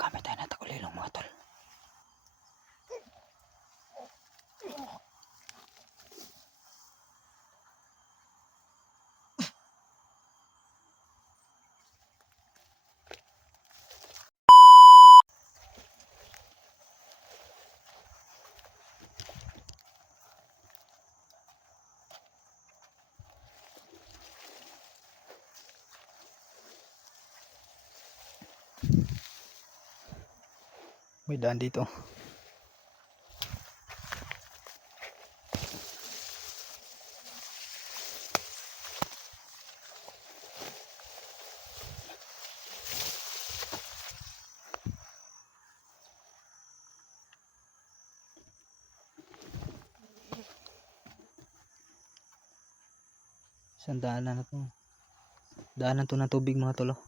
Gamit tayo na tagulilong mga tol. May daan dito. Isang daanan na to. Daanan to ng tubig mga tolo.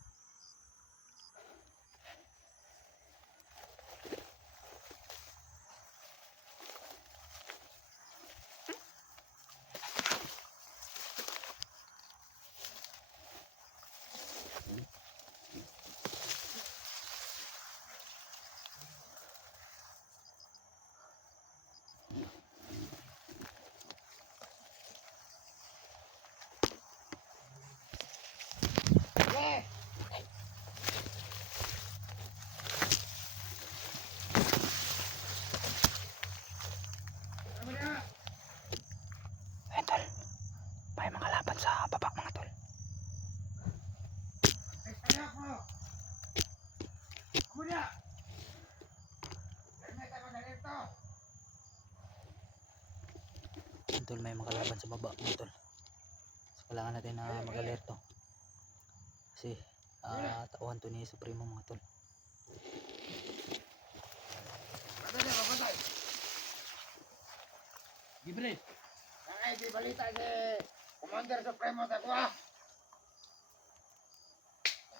Ayun tol, may mga laban sa baba mga tol. Ayun tol, may mga laban sa baba mga tol. So, kailangan natin na mag-alerto kasi tauhan to ni Supremo mga tol. Gibre, ay di balita si Commander Supremo sa kuha.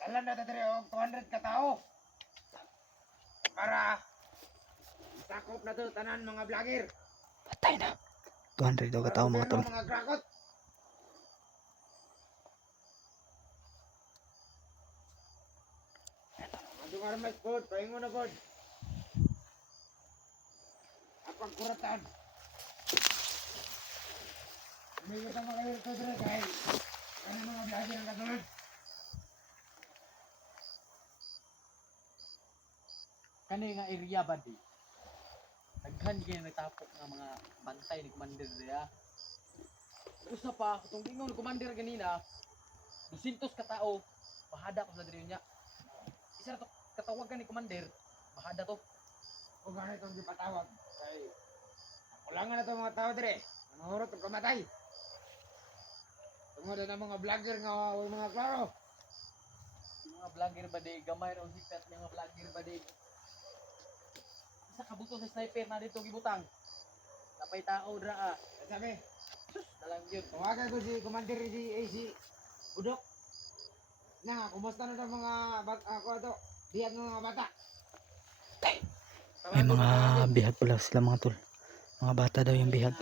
Kalan na tatari og 200 ka tao para sakop na to tanan mga vlogger. Patay na. 200 daw katao mga tol. Mga krakot. Andung armas pod, paingon na pod. Apang kuratan. May kita makalir to dire kay ano mga vlogger ang katulad. Kani nga area ba di? Daghan kay natapok nga mga bantay ni commander diya. Usa pa kung ingon ni commander ganina, 200 ka tao bahada ko sa diri niya. Isa ra to katawagan ni commander, bahada to. O ganit ang gipatawag kay kulangan na to mga tao dire. Manurot og kamatay. Tungod na mga vlogger nga way mga klaro. Yung mga vlogger ba di gamay ra sipat mga vlogger ba di. Isa ka buto sa sniper na dito gibutang. Napay tao dra ah. Sabi, Dalang yun. tawagan ko si Commander si AC Budok. Na, kumusta na daw mga ako ato? Biyag ng mga bata. May mga bihag pala sila mga tol. Mga bata daw yung bihag.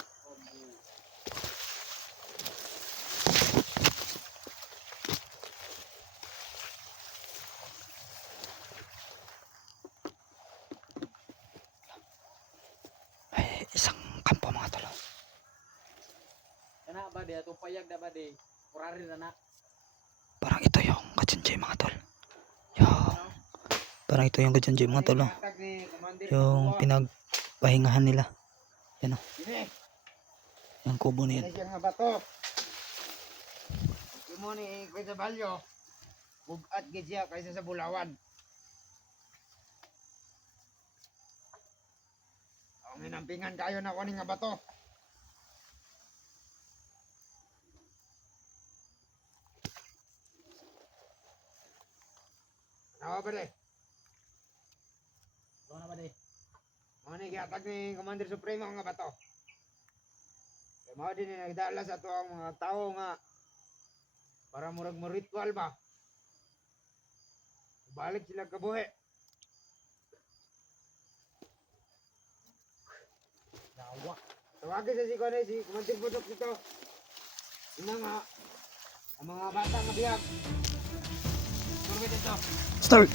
Ay, isang kampo mga tol. Kana ba di ato payag da ba di? Kurari na na. Parang ito yung Kajenjay mga tol. Parang ito yung Kajenjay mga tol. Oh. Tag ni Commander Yung pinagpahingahan nila. Yan o. Sige, Yung kubo na yan. ano siya nga bato? Imo ni Kuya Balyo. Bugat gid siya kaysa sa Bulawan. Ang inampingan kayo na kuning nga bato. Nawa ba de? Ano na ba di? Mga ni gihatag ni Commander Supremo nga bato. Kaya mga din nagdala sa to ang mga tao nga para murag mo ritual ba? Balik sila kabuhi. Dawa. Tawagin sa si Commander Budok dito. Ina nga, ang mga bata nga biyag. Turbi dito. Start!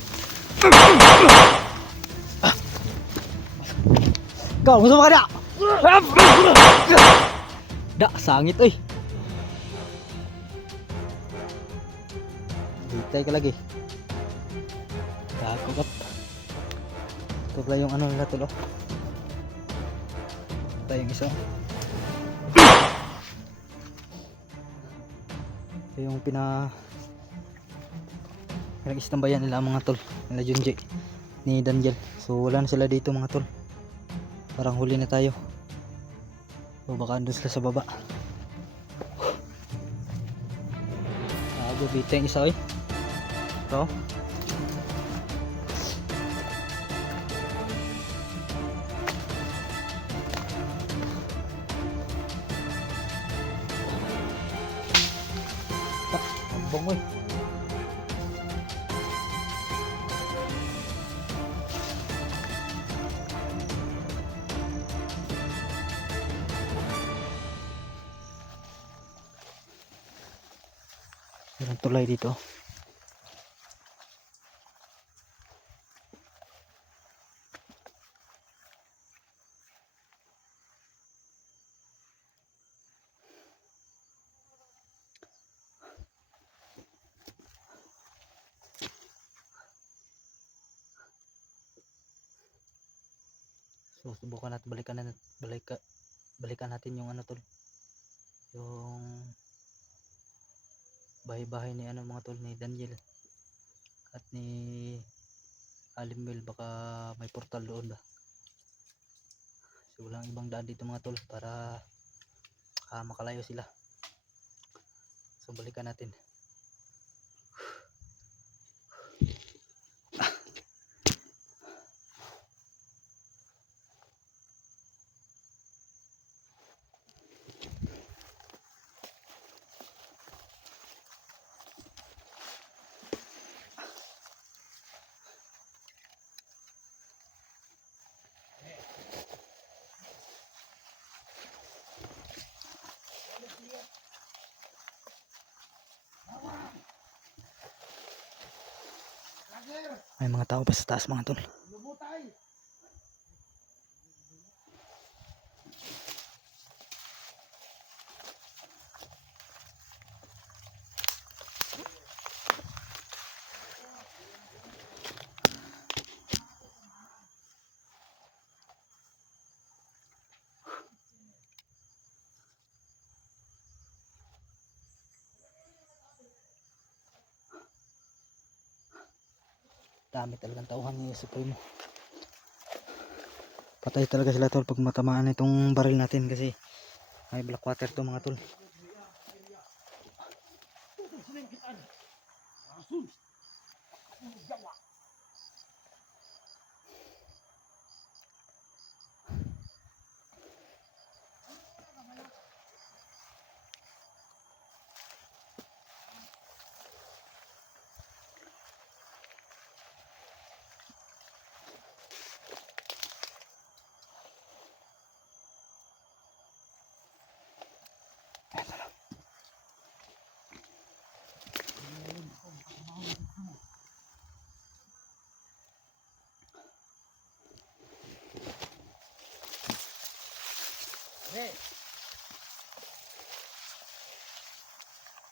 Ikaw, gusto mo ka na? Da, sangit oy. Hitay ka lagi. Kakugat. Ito pala yung ano nila tulo. Ito yung isa. Ito yung pinag-istambayan nila mga tol. Nila Junji ni Daniel. So wala na sila dito mga tol. Parang huli na tayo. So baka andun sila sa baba. Biteng isa oy. Ito. Bong oy. Meron tulay dito. So subukan natin balikan natin yung ano tol. Yung bahay-bahay ni ano mga tol ni Daniel at ni Alimbel, baka may portal doon ba. So walang ibang daan dito mga tol para makalayo sila. So balikan natin. May mga tao pa sa taas mga tol. Dami talagang tauhan ni Supremo. Patay talaga sila tol pag matamaan itong baril natin kasi may black water to mga tol. Hey.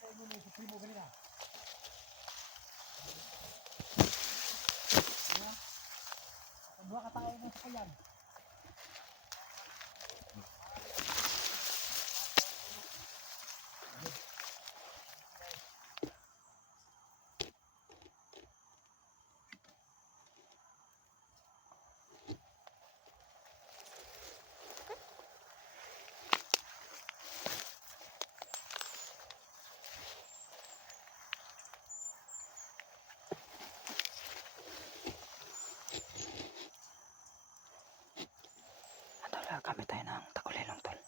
Ano yung Supremo kanina? Dua ka tayo ng sakayan. Gamit tayo ng takulilong tol.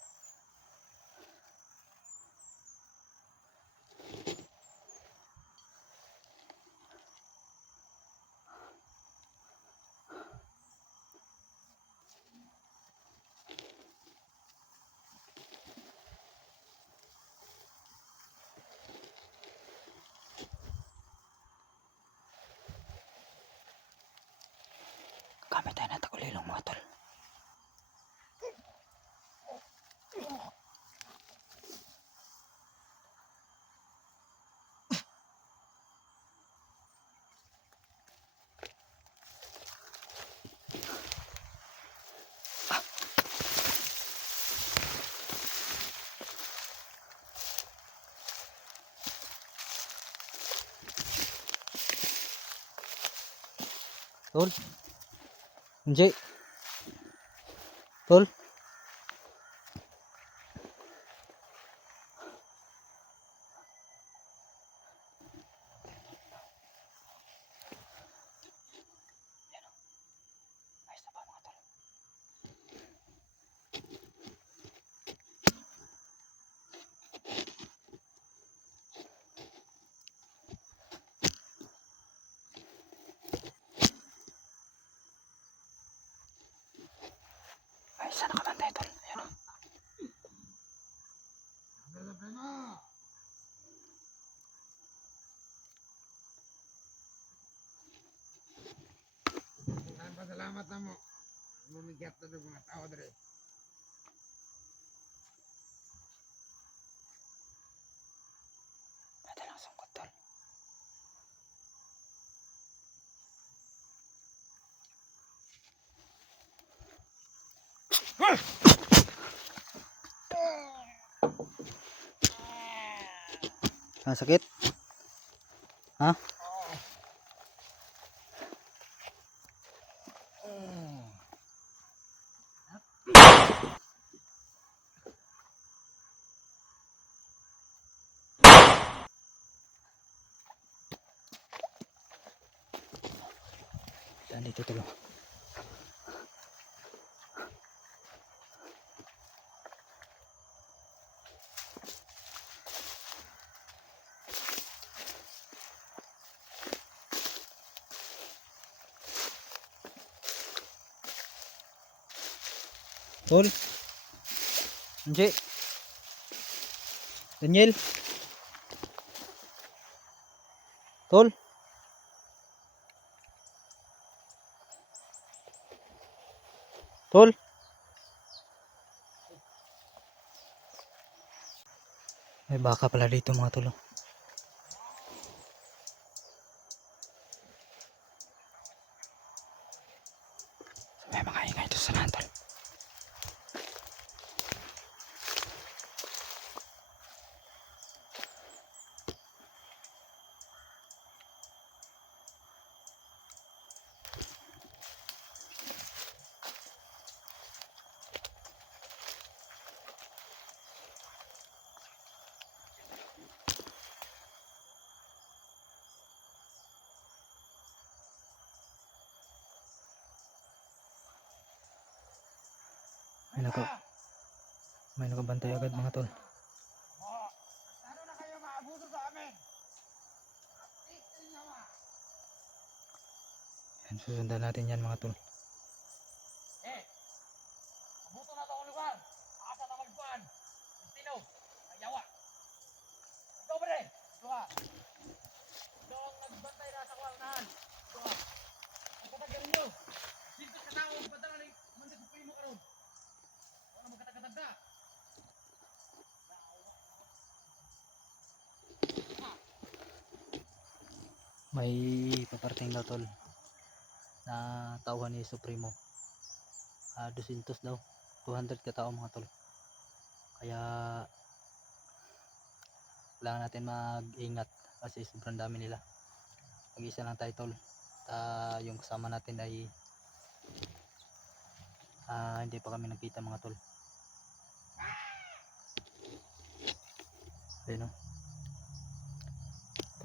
Gamit tayo ng takulilong mga tol. Tol. Enjoy. Tol. Ay, sana ka bantay, tol. Ayan o. Salamat na mo. Mumigyan na ng mga tao dere. Pwede lang sungkot, tol. Sakit? Ha? Saan dito, tol? Tol. Enjoy. Daniel. Tol. Tol. May baka pala dito mga tol. May mga ingay dito sa lahat, tol. May nakabantay agad mga tol. Ano na kayo maabuso sa amin? Yan, susundan natin yan mga tol. Mabuto na itong lugar. Asa na magpuan. Destino. Ayawa. Ikaw ba rin? Ito ka. Ikaw ang nagbantay na sa kwarnahan. Ito ka. Ang katagal nyo. Sintos ka tao. Bantay na mandir sa primo ka ron. Wala magkatagkatag na. May paparting daw tol na tauhan ni Supremo. 200 daw. 200 katao mga tol. Kaya kailangan natin mag-ingat kasi sobrang dami nila. Mag-isa lang tayo tol. Yung kasama natin ay hindi pa kami nagkita mga tol. Ayun o.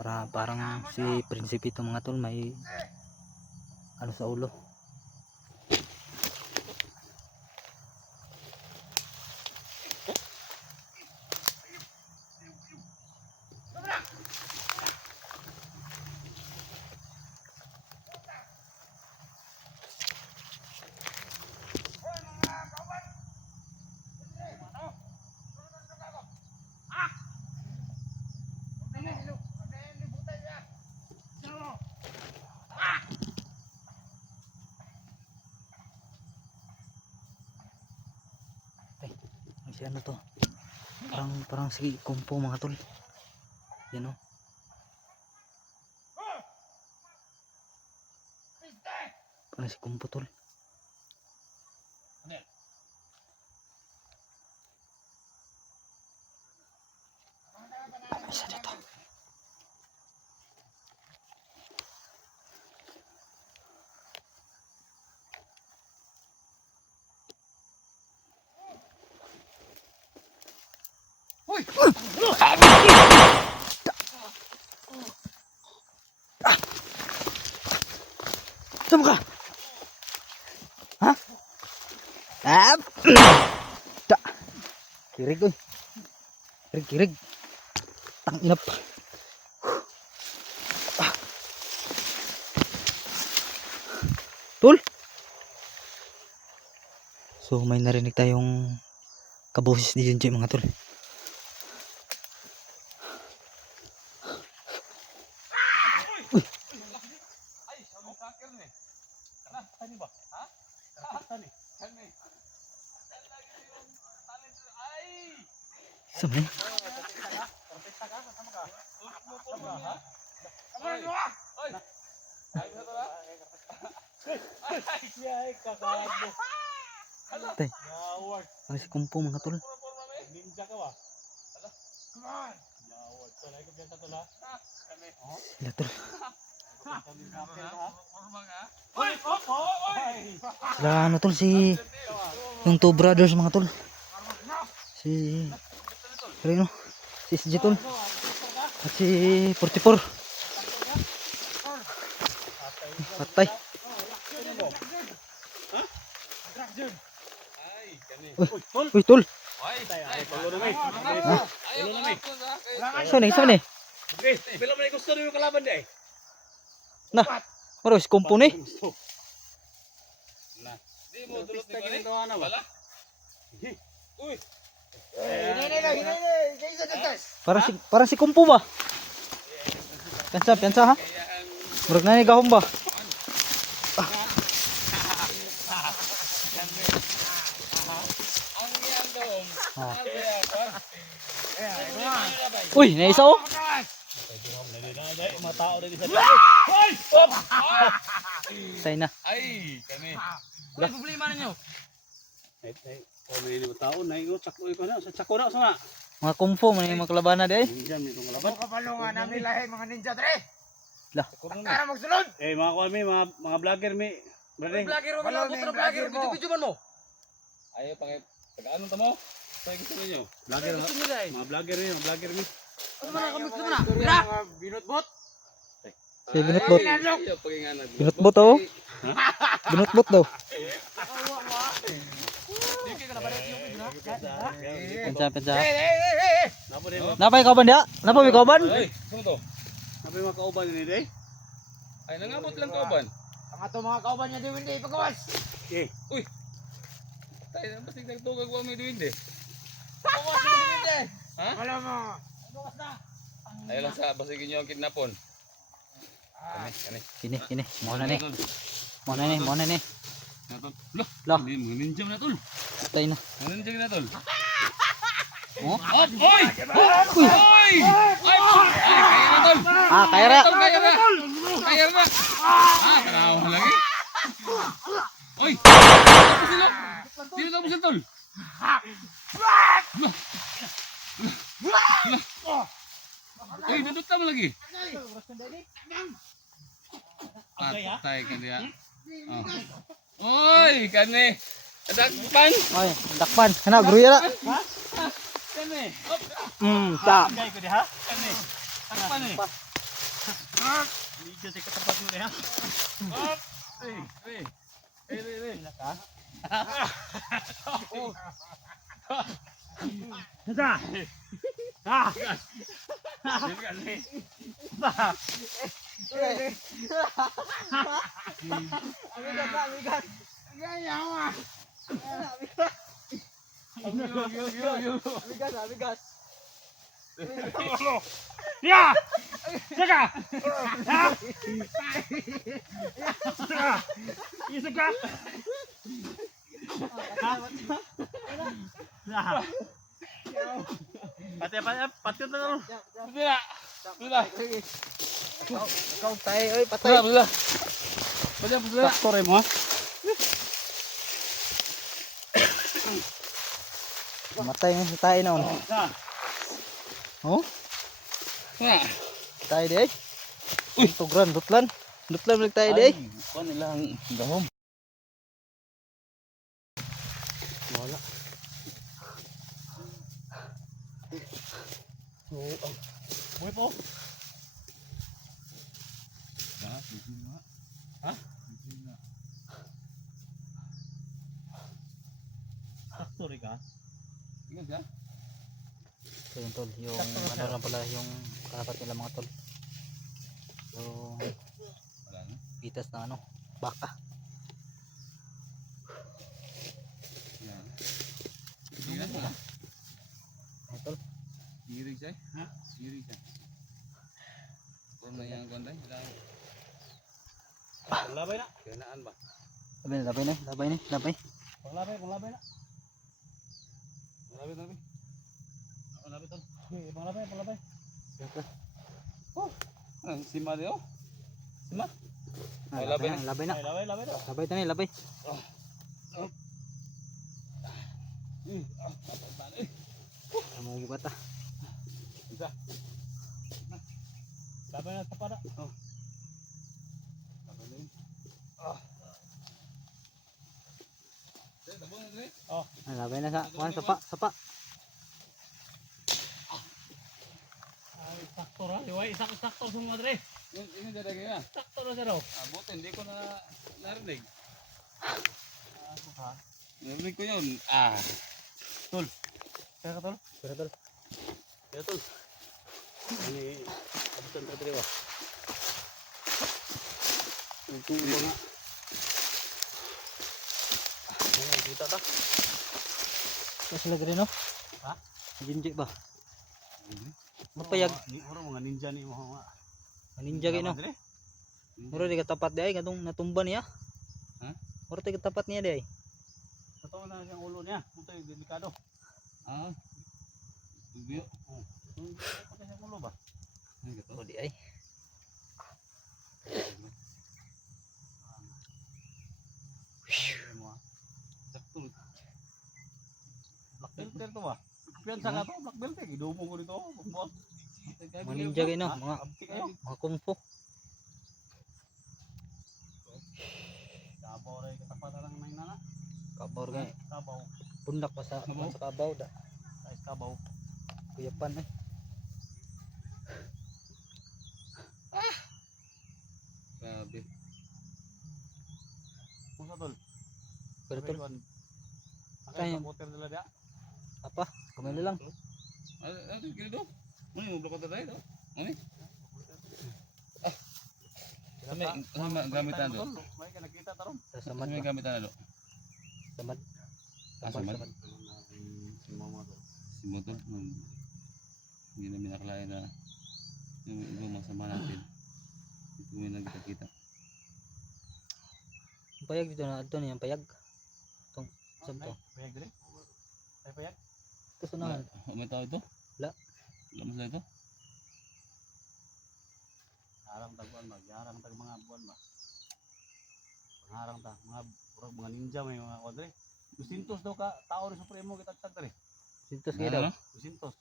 Parang si Prinsipito mga tol may ano sa ulo. Si ano to? Parang si Kumpo mga tol. Yan o. Parang si Kumpo tol. Isa dito. Tama ka. Ha? Ah! Da. Kirig oy. Kirig, kirig. Tang inap. Ah. Tul. So may narinig tayong kaboses ni Junji mga tol. Sama na. Tay. Ano si Kumpo mga tol? Sila tol. Sila ano tol si yung two brothers mga tol. Si Reno, si SG tol. At si 44. Patay. Uy, tol. Saan eh? Saan eh? Pero may gusto rin yung kalaban di ay. Nah, maro si Kumpo ni. Di mo dulot ni Kani. Wala. Uy. Parang si Kumpo ba? Piansa, piansa ha? Murag na ni gahom ba? Ah. Uy, naisa oh. Mga tao rin isa. Say na. Ay, kami. Wala problema ninyo. Kami ni tao na ingot sakto ko na sa tsako na sama. Mga Kumpo man yung maklabana di ay. Diyan mi tong laban. Kapalungan namin lahi mga ninja dre. Lah. Para magsulod. Mga kuan mi mga vlogger mi. Brother. Vlogger mo lang putra vlogger mo. Video man mo. Ayo pag-ano to mo? Pag gusto niyo. Vlogger mga vlogger mi, mga vlogger mi. Ano man kami gusto na? Mira. Binutbot. Si binutbot. Iyo pagingana. Binutbot oh. Binutbot daw. Piansa, piansa. Napay kauban dia? Napay may kauban? Ay, ano to? Napay mga kauban ni day? Ay nangabot lang kauban. Ang ato mga kauban niya di hindi pagawas. Uy. Tay na basig nagtugag wa mi duwinde. Pagawas mo hindi. Ha? Wala mo. Pagawas na. Ay lang sa basig inyo ang kidnapon. Kani. Kini, kini. Muna ni. Muna ni, muna ni. Loh, Lah. hindi mo ninja na tol. Patay na. Ninja na tol. Oh? Oy! Oy! Uy. Oy! Ay, kaya na tol. Ah, kaya ra. Kaya na. Kaya na. Tanawa lagi. Oy! Sino ka mo tol? Oy, nandun mo lagi. Patay ka niya. Oy, kani. Adakpan. Oy, dakpan. Kana gruya ra. Kani. Ta. Kay ko di ha? Kani. Dakpan eh. Video sa katapat mo ha. Eh. Naka. Nasa. Kani. Amigas. Gayawa. Amigas. Ya! Saka! Ha? Saka! Isaka! Ha? Pati na lang. Bila. Kau tay oi patay. Bila. Sakto rin mo ha? Matay na tayo na on. Oh? Ha? Tayo di ay. Uy, tugran dutlan. Dutlan balik tayo di ay. Kuan nilang gahom. Wala. Oo. Buhay po. Ha? Bigyan nga. Ha? Bigyan nga. Sakto rin ka. Tingnan siya. So yun tol, yung ano lang pala yung karapat nila mga tol. Yung Wala na. pitas na ano, baka. Yan. Tingnan mo. Mga tol, Girig siya. Ha? Girig siya. Kung na yung konday, Labay na. kailangan ba? labay na, labay. Panglabay na. Labi, labi. Ako labay tol. Panglabay. Si Mario? Ah, labay labay na. Labay na. Labay na, labay. Ang mga bata. Isa. Labay na sa para. Labi na yun. Tabon na rin. Oh. Ah, labay na sa, sapa. Ay, sakto ra. Iway, sakto sa mga dre. Ini dada kaya. Sakto ra sa raw. Buti, hindi ko na narinig. Ako ha. Narinig ko yun. Kaya ka tol? Pero tol, Kaya tol. Ini abutan ka dre ba? ito nga. Ay, kita ta. Ito sila gari no? Ha? Jinji ba? Mapayag. Oro mga ninja ni mo nga. Ninja gay no? Muro di katapat di ay, katong natumba niya. Ha? Muro di katapat niya di ay. Totoo na siyang ulo niya. Puto yung delikado. Biyo. Puto siyang ulo ba? Ay, gato. O di ay. Sakto. Black belt to ba? Kumpiyansa ka to, black belt eh. Idumo ko dito. Bumbot. Mga ninja gay no? Mga Abti kayo. kung fu. Sabaw rin katapatan lang ng nana. Kabaw gay. Sabaw. Pundak pa sa kabaw da. Ay, sabaw. Kuyapan eh. Grabe. Kung sa tol. Pero tol, Akay Kaya- sa motor nila dia. apa? Kamay na lang. Ano yung kilo? Ano yung blokot na tayo? Ano? Ano gamitan do? May ka nakita taron. Sa Ano samad may ba? gamitan na do? Samad. Samad? Si mama to. Si motor. Hindi namin nakalain na yung ibang masama natin. Dito may nagkita-kita. Yung payag dito na adto niya payag. Tong sabto. Payag dire. Ay payag. Ito sunahan. May tao ito? Wala. Wala mo sa ito? Harang tag buwan ba? Harang tag mga buwan ba? Harang ta mga ninja may mga kwadre. 200 daw ka tao ni Supremo kita tag dre. Sintos kayo daw. 200.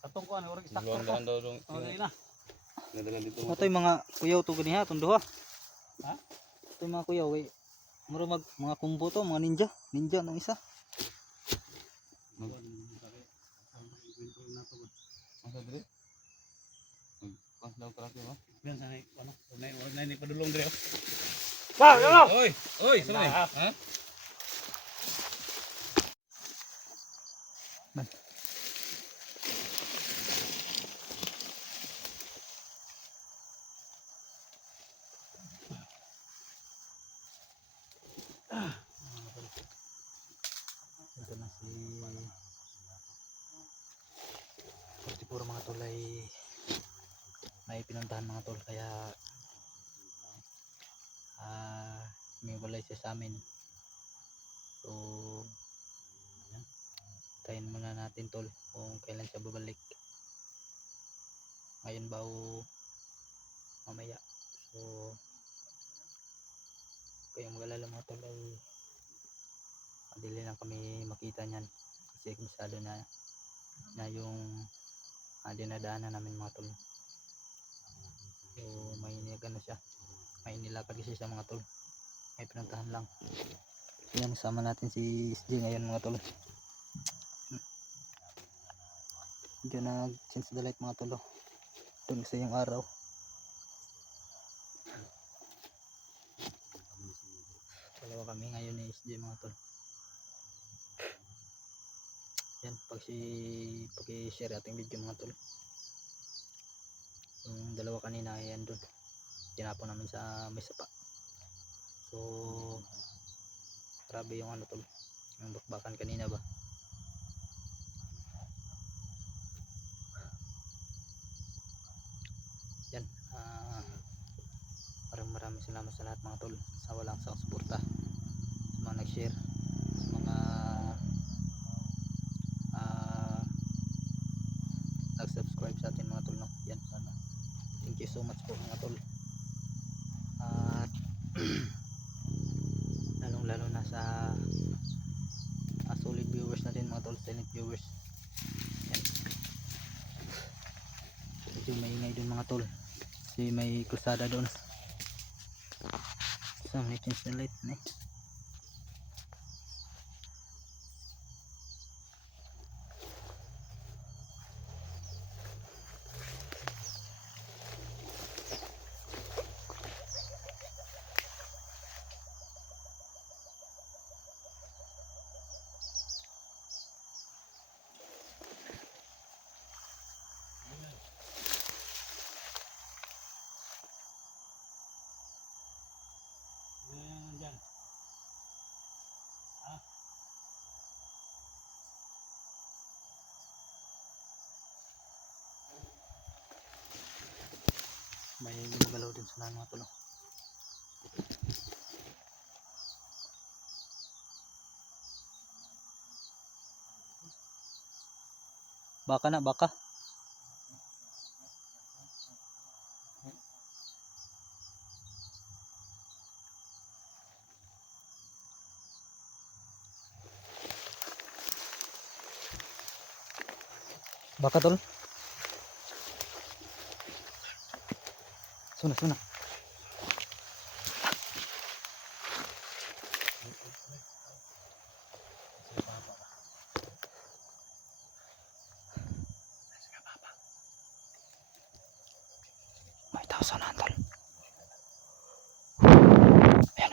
Katong kuan orag Dalawang instructor ko. daan daw dong. Oh, dali na. Nadalan dito. Ito yung mga kuyaw to ganiha, itong duha. Ha? Ito yung mga kuyaw, muro mga kumbo to, mga ninja. Ninja nung isa. Masa dito? Pas daw karate ba? Yan sa ano? Nay padulong dire. Oy! Oy! Saan eh? Ha? Ito na si 44 mga tol ay may pinuntahan mga tol, kaya may walay siya sa amin. So tayin muna natin tol kung kailan siya babalik, ngayon ba o mamaya. So kaya mag-alala mga tol ay madali lang kami makita niyan kasi masyado na yung dinadaanan namin mga tol. So may ano siya, may nilakad kasi siya mga tol, may pinuntahan lang. So yan, sama natin si SJ ngayon mga tol. medyo nag change the light mga tol. Doon sa yung araw. Dalawa kami ngayon ni SJ mga tol. Yan, pag-share ating video mga tol. Yung dalawa kanina yan doon. Tinapon namin sa may sapa. So grabe yung ano tol. Yung bakbakan kanina ba. Yan. Maraming salamat sa lahat mga tol. Sa walang suporta. Sa mga nag-share. Sa mga nag-subscribe sa atin mga tol, no? Yan sana. Thank you so much po mga tol. At lalong lalo na sa solid viewers natin mga tol, silent viewers. Yan. Medyo maingay dun mga tol. Kasi may kusada doon. So may change the light na eh. May gumagalaw din sa mga tol. Baka na, baka. Baka tol. Suna. May tao sa tol. Ayan.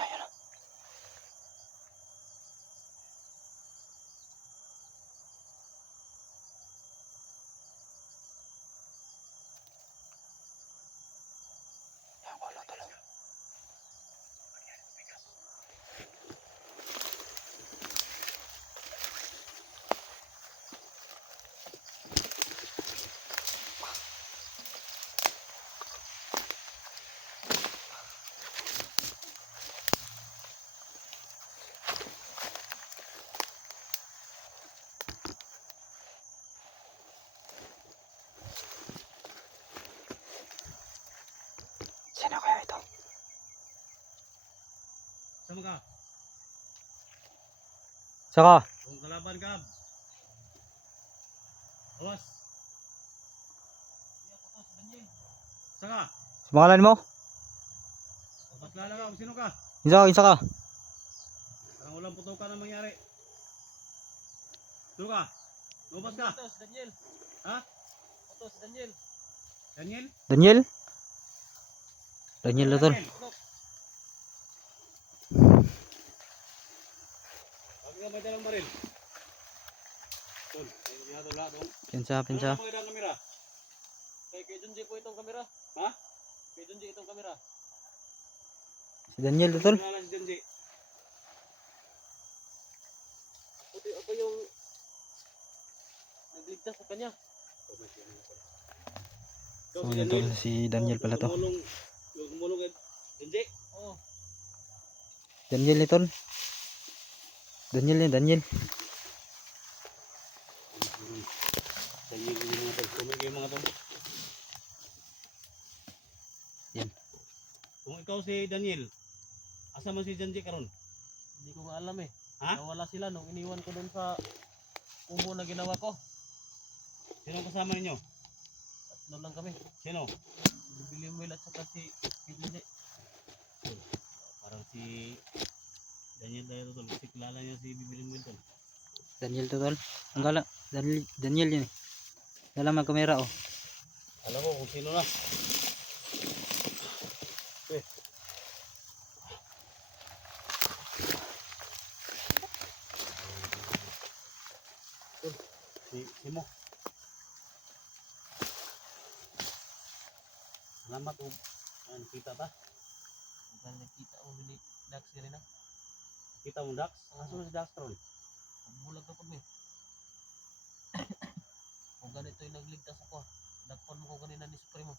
Ayan, wala tol. Sino kaya ito? Sama ka? Saka. Kung kalaban ka. Awas. Saka. Sumangalan mo? Patlala ka kung sino ka. Isa ka. Parang walang putukan ang mangyari. Sino ka? Lumabas ka? Daniel. Ha? Daniel. Daniel? Daniel na tol. Bakit ka may dalang baril? Tol, ayun niya tol ha, tol. Pinsa. Ano mga dalang kamera? Kay Junji po itong kamera. Ha? Kay Junji itong kamera. Si Daniel na tol. Ano pangalan si Janji? Ako yung nagligtas sa kanya. Ikaw So si yun tol, Daniel? si Daniel pala to. Gumulong kay Janji? Oo. Daniel ni tol. Daniel. Daniel yung mga tol. Comment kayo mga tol. Yan. Kung ikaw si Daniel, asa man si Janji karon? Hindi ko nga alam eh. Ha? Nawala sila nung iniwan ko doon sa kubo na ginawa ko. Sino kasama ninyo? Tatlo lang kami. Sino? Billy Will at saka si Junji. Parang si Daniel tayo tol. Kasi kilala niya si Bibilin Wilton. Daniel to tol. Ang gala. Daniel yun eh. Dala man kamera oh. Alam ko kung sino na. Si mo. Salamat o. Ayan, kita ta. Kung nakita mo ni Dax rin na. Kita mo Dax. Aso na si Dax ron. Bulag na po mi. Kung ganito yung nagligtas ako. Nagpon mo ko kanina ni Supremo.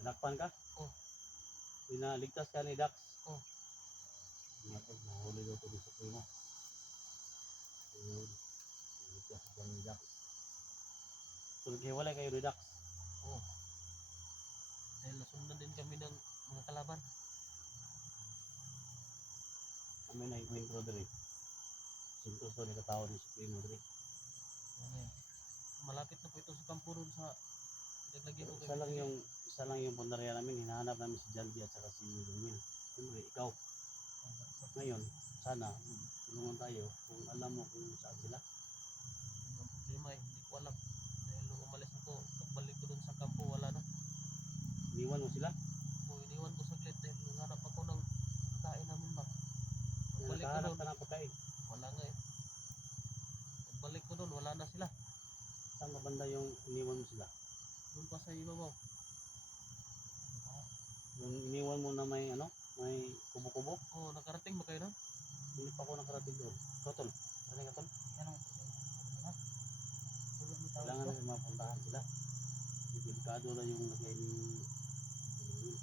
Nakpan ka? Oh. Pinaligtas ka ni Dax? Oh. Nahuli daw ito ni Supremo. Ligtas ka ni Dax. Kung hiwalay kayo ni Dax? Oo. Dahil nasundan din kami ng mga kalaban. Kami na encuentro diri. Sintos daw ni katao ni Supremo diri. Ano, malapit na po ito sa kampo ron sa naglagyan ko Isa lang yung pundarya namin. Hinahanap namin si Jandy at saka si Romil. Siyempre, ikaw. Ngayon, sana tulungan tayo kung alam mo kung saan sila. Ang problema eh, hindi ko alam. Dahil nung umalis ako, pagbalik ko dun sa kampo, wala na. Iniwan mo sila. O iniwan ko saglit dahil naghanap ako ng pagkain namin ba. Pagbalik ko Nakahanap dun, ka ng pagkain. wala nga eh. Pagbalik ko dun, wala na sila. Saan mabanda yung iniwan mo sila? Doon pa sa ibabaw. Yung iniwan mo na may may kubo-kubo. Oh, nakarating ba kayo doon? Hindi pa ako nakarating doon. Totol. Ano ka tol? Kailangan natin mapuntahan sila. Delikado na yung lagay ni Will.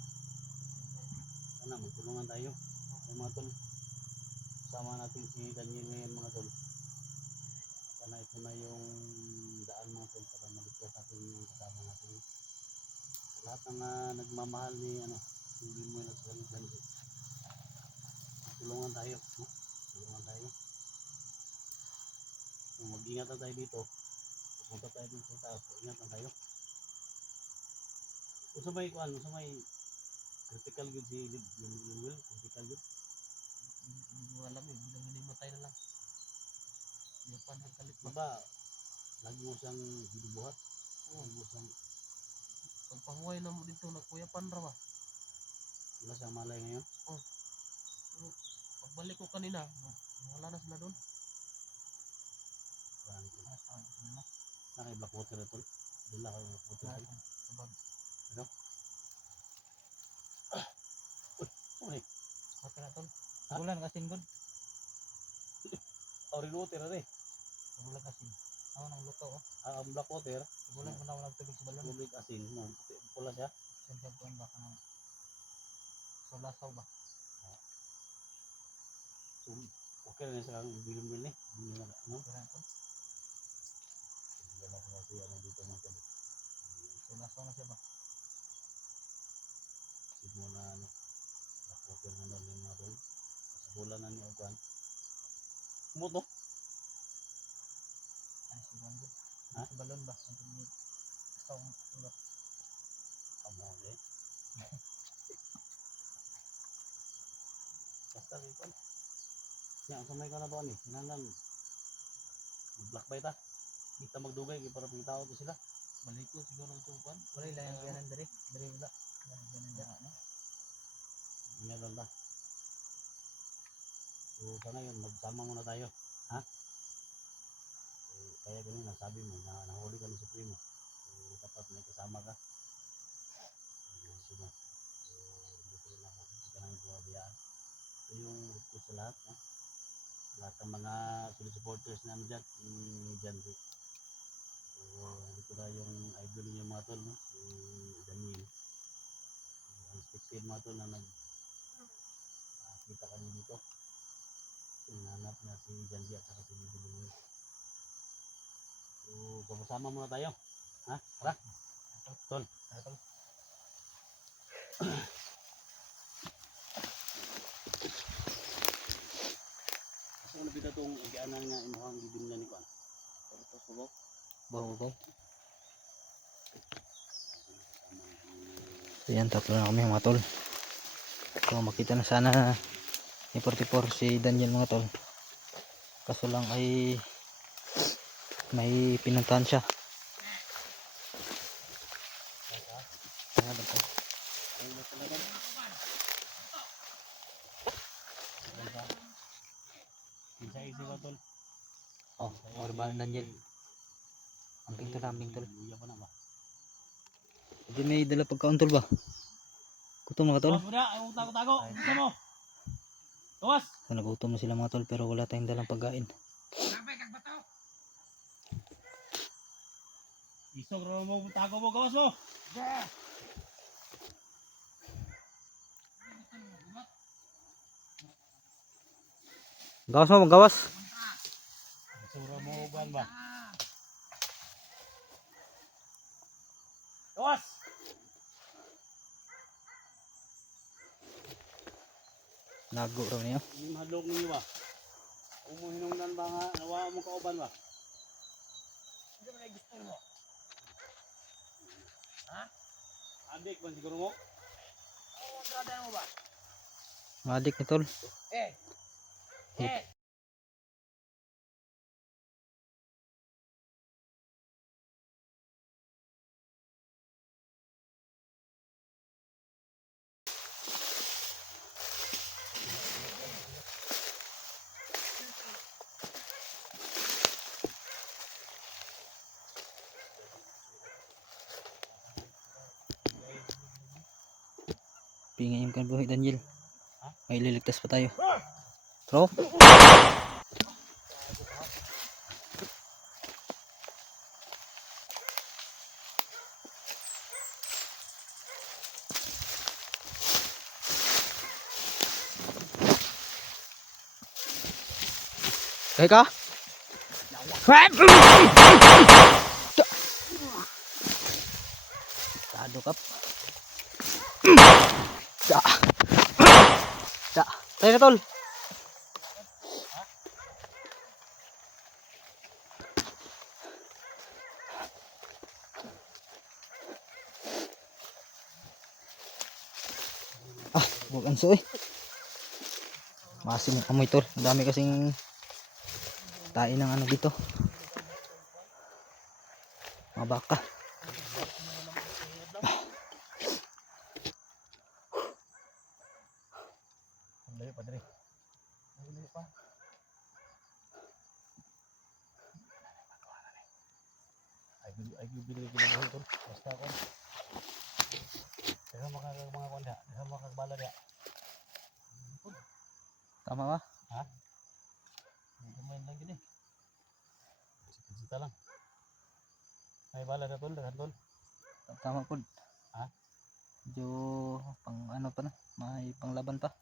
Sana magtulungan tayo. Ay mga tol. Sama natin si Daniel ngayon mga tol. Sana ito na yung daan mga tol para maligtas natin yung kasama natin. Lahat ng nagmamahal ni hindi mo na sa Daniel. Tulungan tayo. No? Tulungan tayo. Kung mag-ingatan tayo dito, pupunta tayo dito sa taas, ingatan tayo. Kung sa may critical good si Will, critical good. Hindi ko alam eh, bilang hinimatay na lang. Hindi pa nagkalit pa. Diba, lagi mo siyang binubuhat. Lagi mo siyang, Pagpahuway na mo dito, nagkuyapan ra ba? wala siyang malay ngayon. Pero pagbalik ko kanina, wala na sila doon. Nakay Blackwater ito. Dila kayo Blackwater ito. Ano? Uy, Hati na tol. Ha? Bulan kasing good. Orinoter rin. Bulan kasing. Ako nang luto oh. Ang Blackwater, Bulan ko na walang tubig sa balon. tubig asin mo. Pula siya. Siyempre ko ba kanang sulasaw ba? So, okay na sa kang bilong-bilong eh. Hindi na, Bulan ko. Wala ko kasi dito mga tol. Sulasaw na siya ba? Sigmo na Blackwater na doon yung mga tol. Sa bulan na ni Okan. Muto. Ay si Bulan good. Ha? Sa balon ba? Ang tubig. Sa ulo. Amo eh. Basta ito. Yan, sa may ka na doon eh. Hinanan. Mag-black bay ta. Kita magdugay kaya para pagkitao to sila. Balik ko siguro ito pan. Wala lang yung ganan dari. Dari wala. Wala ganan dari. No? Ingat lang ta. So sa ngayon, magsama muna tayo. Ha? Kaya ganun na sabi mo na nahuli ka ng Supremo. So dapat may kasama ka. Sino? So dito rin ako. Hindi ka namin buwabiyaan. Ito yung request sa lahat. No? Lahat ng mga solid supporters namin dyan. Ni Janzi. So dito na yung idol niyo mga tol. No? Si Daniel. Unexpected mga tol na kita kami dito. Hinanap na si Janji at saka si Billy. So, sama muna tayo. Ha? Tara. Tol. Tol. Kasi ano bita itong igianan nga imuhang bibinlan ni Kwan? Pero ito subo. Bawo. So yan, tatlo na kami mga tol. Kung makita na sana ni 44 si Daniel mga tol. Kaso lang ay may pinuntahan siya. Ayan, ito. Isa-isa ba tol? Oh, or ba Daniel? Ang pintol, ang pintol. Luya pa na ba? Hindi may dala pagkauntol ba? Gutom na ka tol? Tawas mo na, ay tago-tago. Gusto mo? Tawas! So, nagutom na sila mga tol pero wala tayong dalang pagkain. Isog ro mo, tago mo, gawas mo! Gawas mo, gawas. Isog ro mo, uban ba? Gawas! Nago raw niya. Hindi mahadlok ninyo ba? Umuhinungdan ba nga, nawa mo kauban ba? Hindi mo na gusto mo. Ha? Abik ba siguro mo? Oo, trada mo ba? Madik ni tol. Eh. Eh. Pingayin ka buhay Daniel. Ha? May liligtas pa tayo. Bro. Ka? Tado kap. Da. Da. Tayo na tol. Ah, bukan so eh. Masim yung amoy tol. Ang dami kasing tayo ng ano dito. Mga baka. Ang layo pa dre. Ang layo pa. Ay bibili ko na tol. Basta ako. Kaya mga konda, kaya makakabala dia. Tama ba? Ha? Hindi kumain lang gini. Sita lang. May bala na tol, dahan tol. Tama po. Ha? Medyo pang ano pa na. May panglaban pa.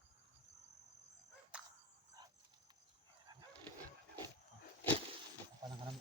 Parang kanam.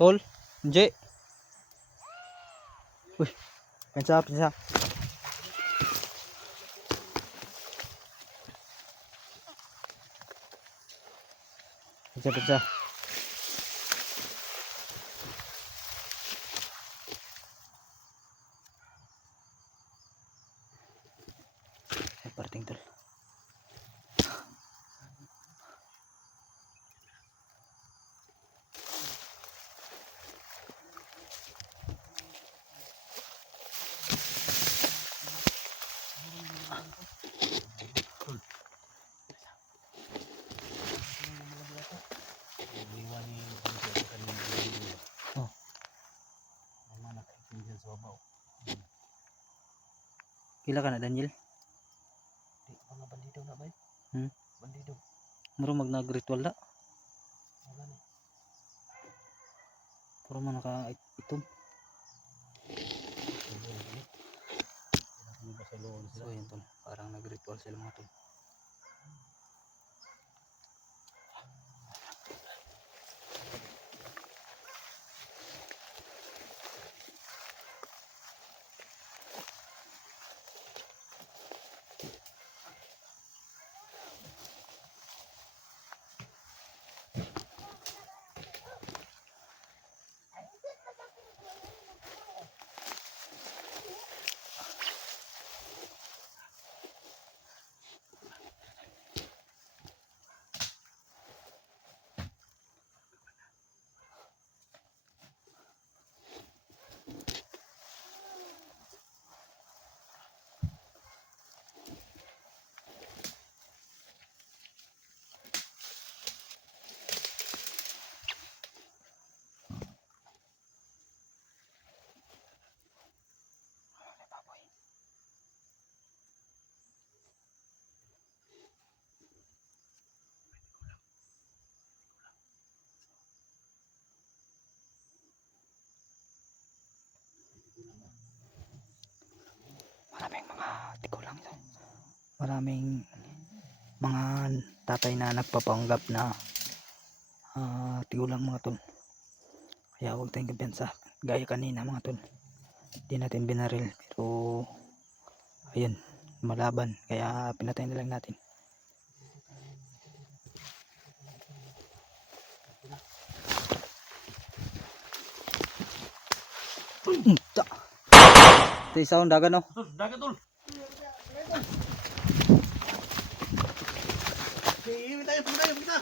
Tol. Nje. Uy. Pensa, pensa. Pensa, pensa. Ay, parting tol. Liwan ni Pancho kanina. Oh. May mga naka-itin sa babaw. Kila ka na Daniel? Di, mga bandido na ba yun? Hmm? Bandido. Muro mag nag-ritual na. Mga ni. Puro man naka-itom. Siguro gini. Kailangan ba sa loob So sila? yun tol. Parang nag-ritual sila mga tol. maraming mga tigulang ito. Maraming mga tatay na nagpapanggap na tigulang mga tol. Kaya huwag tayong kumpiyansa. Gaya kanina mga tol. Hindi natin binaril pero ayun, malaban. Kaya pinatay na lang natin. Ta. Ito yung sound dagan no. Tol, dagat tol. Sige, tayo, kita.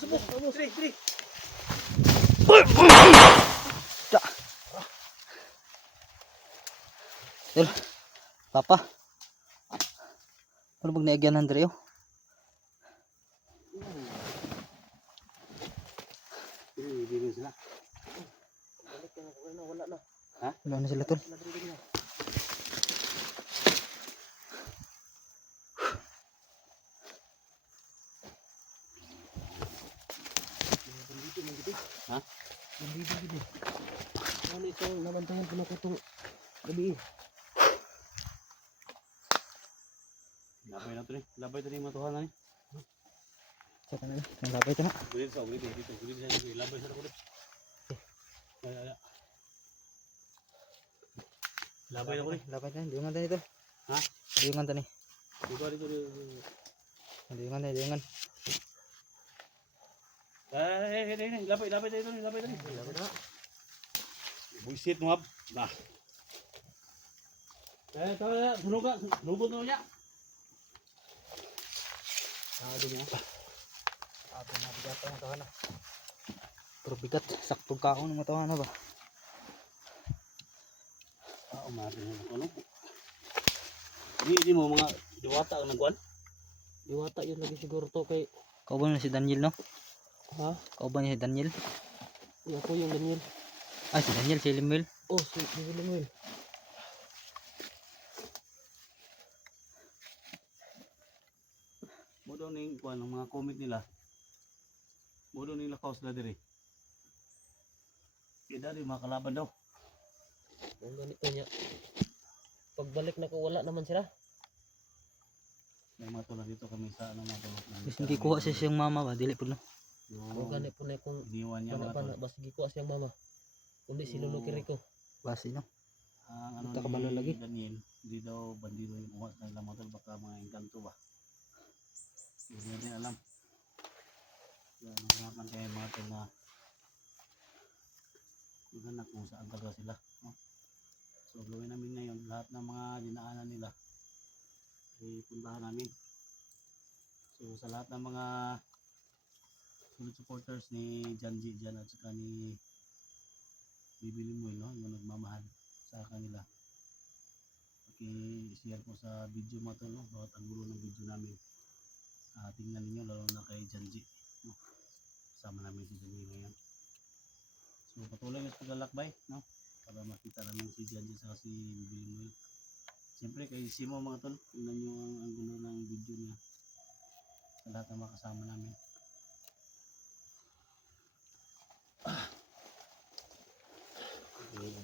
Subos. Diri. Ta. Tol. Papa. Ano bang naigyan Andreo? Diri sila. Wala na sila tol. Ha? Ano itong nabantayan ko na ko itong gabi. Labay na to ni matuhan na ni. Saka na lang. Nalabay ito na. Gulit sa labay sa kulit. Ay. Labay na kulit. Labay na. Diungan tani tol. Ha? Diungan tani. Dito. Diungan na. Diungan. Ay, labay tayo. Buisit mo hab. Nah. Tayo, sunog na niya. Bigat ang tahanan. Pero bigat. Saktong kaon ng tahanan ba? Umari na ano. Hindi mo mga diwata ang nagkuhan. Diwata yun lagi siguro to kay Kauban na si Daniel no? ha? Kauban niya si Daniel. Ako yung Daniel. Ah si Daniel, si Limuel. Oh, si Limuel. Mo daw ning kuhan ang mga comment nila. Mo daw nila kaos na diri. Kaya dari makalaban daw. Ang ganito niya. Pagbalik na ko wala naman sila. May mga tulad dito kami sa mga tulad. Bis hindi kuha siya siyang mama ba? Dili po no? Ang ganito po na kung Iniwan niya mga pana tulad. bas gikuha siyang mama. Kundi si Lolo Kiriko. Basi no? Ang ano Ito kabalo ni lagi. Daniel, hindi daw bandido yung uwas na ilang mga tulad. Baka mga engkanto ba. Hindi natin alam. Kaya nahirapan kayo mga tulad na maghanap kung saan talaga sila. No? So gawin namin ngayon lahat ng mga dinaanan nila ay puntahan namin. So sa lahat ng mga solid supporters ni Janji dyan at saka ni Bibi Limoy, no? Yung nagmamahal sa kanila, i-share po sa video mo ito, no? Bawat ang gulo ng video namin, tingnan ninyo lalo na kay Janji, no? Kasama namin si Janji ngayon. So patuloy na sa paglalakbay, no? Para makita namin si Janji sa si Bibi Limoy. Siyempre kay Simo mga tol, tingnan nyo ang gulo ng video niya sa lahat ng mga kasama namin.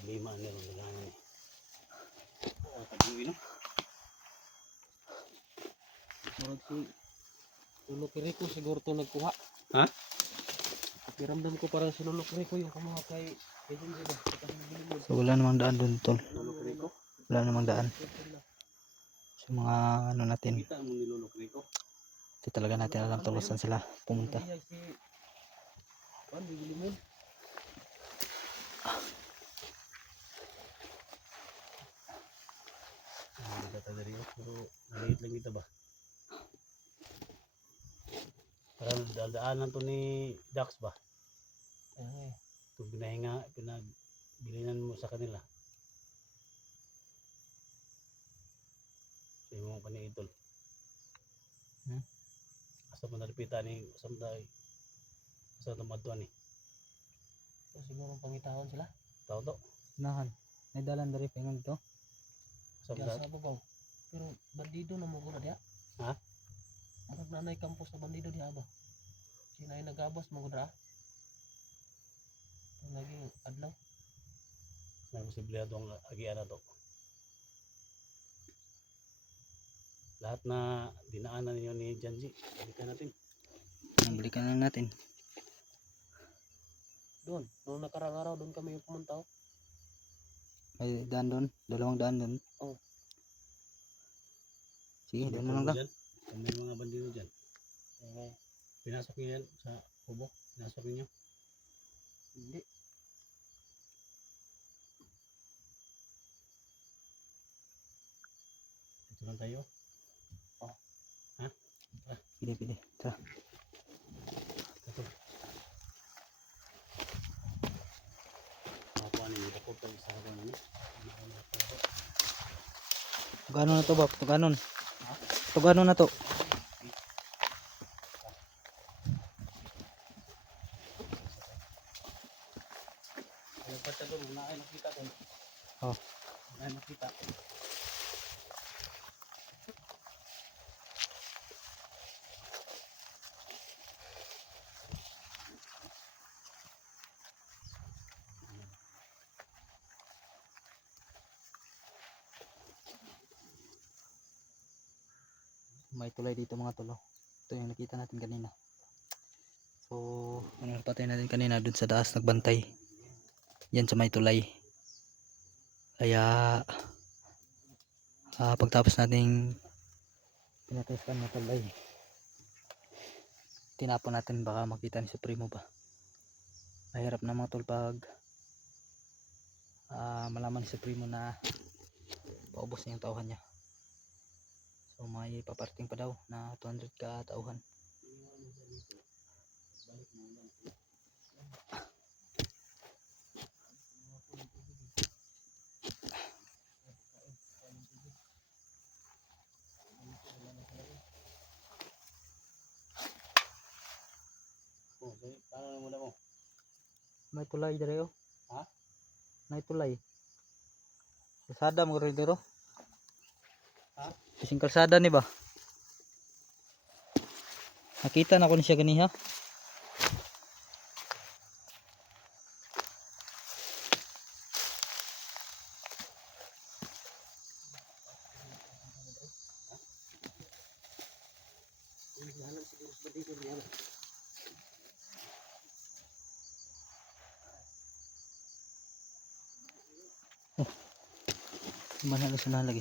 Lima na rin nalaman eh. Tabuin no? Murag si Lolo Kiriko siguro to nagkuha. Ha? Pakiramdam ko parang si Lolo Kiriko yung kamuha kay Janji ba? So wala namang daan doon tol. Lolo Krico? Wala namang daan. So mga ano natin. Kita mo ni Lolo Krico? Ito talaga natin alam tol saan sila pumunta. Si Limuel. Hindi ka tayo rin. Pero maliit lang kita ba? Parang daan to ni Dax ba? Ay, Ito pinagbilinan mo sa kanila. So yung mga paniitol. Asa mo nalipita ni Asam tayo. Asa tamadtuan ni. so siguro pangitahon sila. Tao to. Nahan. May dalan dari pengen dito. Asam Diya tayo. sa babaw. Pero bandido na mo guna diya. Ha? Murag nanay kampus na bandido diya ba? Sinay nagabas mo guna. Naging adlaw. May posibilidad ang agian na to. Lahat na dinaanan ninyo ni Janji, balikan natin. Balikan lang natin. Doon, noong nakarang araw, doon kami pumunta. Oh. May daan doon. 2 daan doon. Oh. Sige, May doon na lang kubo daw. dyan. May mga bandido dyan. Okay. Pinasok niyo yan sa kubo. Pinasok niyo. Hindi. Ito lang tayo. Pili, pili. Tara. Ito. Makuha ninyo. Tapos tayo sa habang ninyo. Tugano na to ba? Tuganon. Tugano na to. Ayaw pa siya doon. Una ay nakita doon. Oh. Una ay nakita. May tulay dito mga tolo. Ito yung nakita natin kanina. So, ano napatay natin kanina dun sa taas nagbantay. Yan sa may tulay. Kaya pagtapos nating pinatestan na tulay, tinapon natin, baka makita ni Supremo pa. Mahirap na mga tol pag malaman ni Supremo na paubos na yung tauhan niya. So may paparting pa daw na 200 ka tauhan. Oh, so, paano muna mo? May tulay dere oh. Ha? May tulay. Kalsada mo rin dito. Ha? Kasing kalsada ni ba? Nakita na ko ni siya ganiha. Naghahanap siguro sa dito niya. Mana na sana lagi.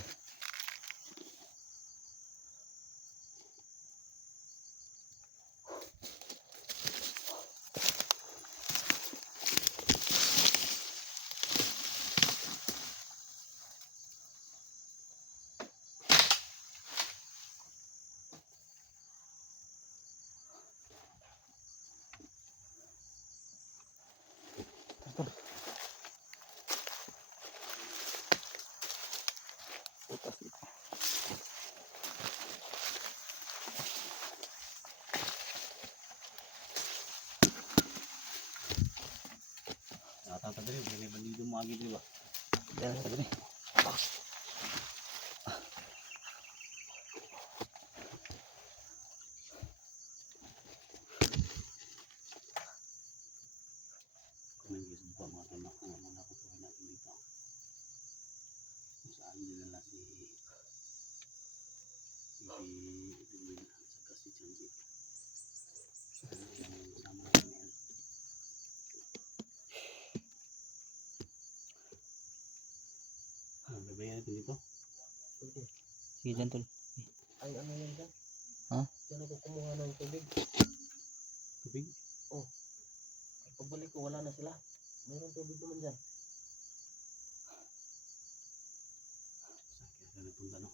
Nakatata dali, may bandido mo agi dili ba? Dala sa gani. Kung may gusto mga tama, kung ano na kukuha natin dito. Kung saan dinala si Edwin at saka si Janji. Yung sama natin yan. Babayan natin dito. Sige dyan tol. Ay, ano yan dyan? Ha? Diyan ako kumuha ng tubig. Tubig. Pagbalik ko, wala na sila. Mayroong tubig naman dyan. Saan kaya napunta no?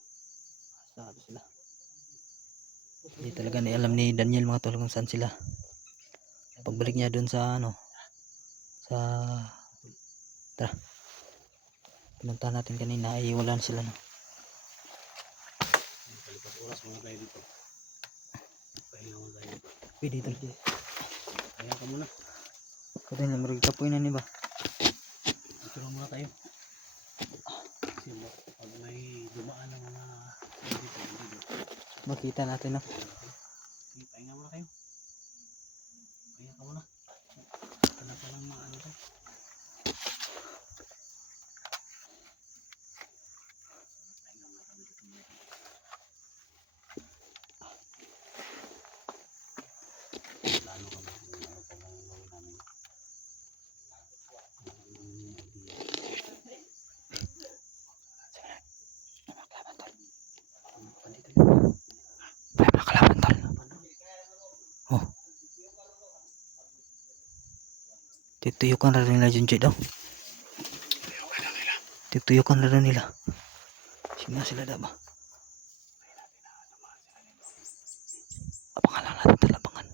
Sabi sila. Hindi talaga ni alam ni Daniel mga tol kung saan sila. Pagbalik niya dun sa ano, sa tara, pinunta natin kanina ay wala na sila no. Kalipat oras muna tayo dito. Pahinga muna tayo dito. Pwede tol. Kaya ka muna. Kasi na marag kapoy na ni ba? Dito lang muna tayo. Kasi pag may dumaan ng mga dito. Makita natin no. Sige, pahinga muna kayo. Pahinga ka muna. Hanap ka ng mga ano tayo. Tuyukan na rin nila Junjay daw. Tuyukan na rin nila. Sino sila daw ba? Abangan lang natin talabangan.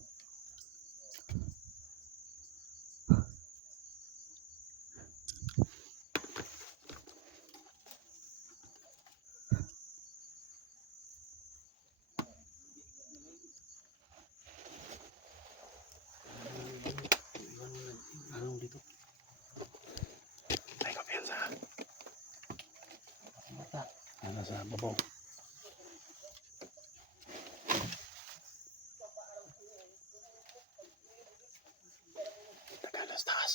Anong dito? Ay, kapiyansa. Nasa babaw. Tagalas taas.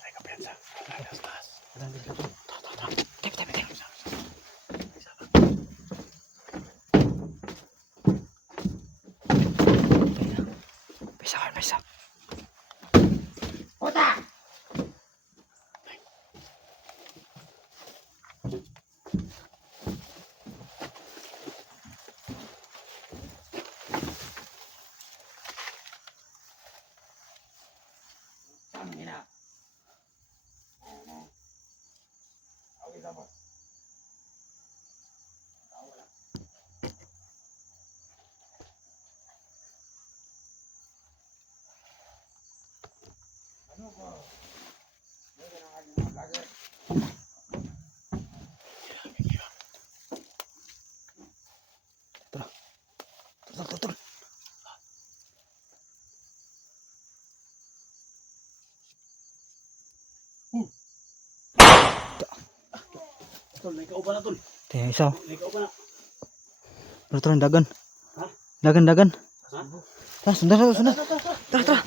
Ay, kapiyansa. Tagalas taas. Pesa. Puta! Tangina. Okay na, boss. Ano ko? Meron ang aking mga vlogger. Tol. Tol, may kauban na tol. Tayo isa. May kauban na. Tara, dagan. Ha? Dagan. Ha? Tara, sundan. Tara.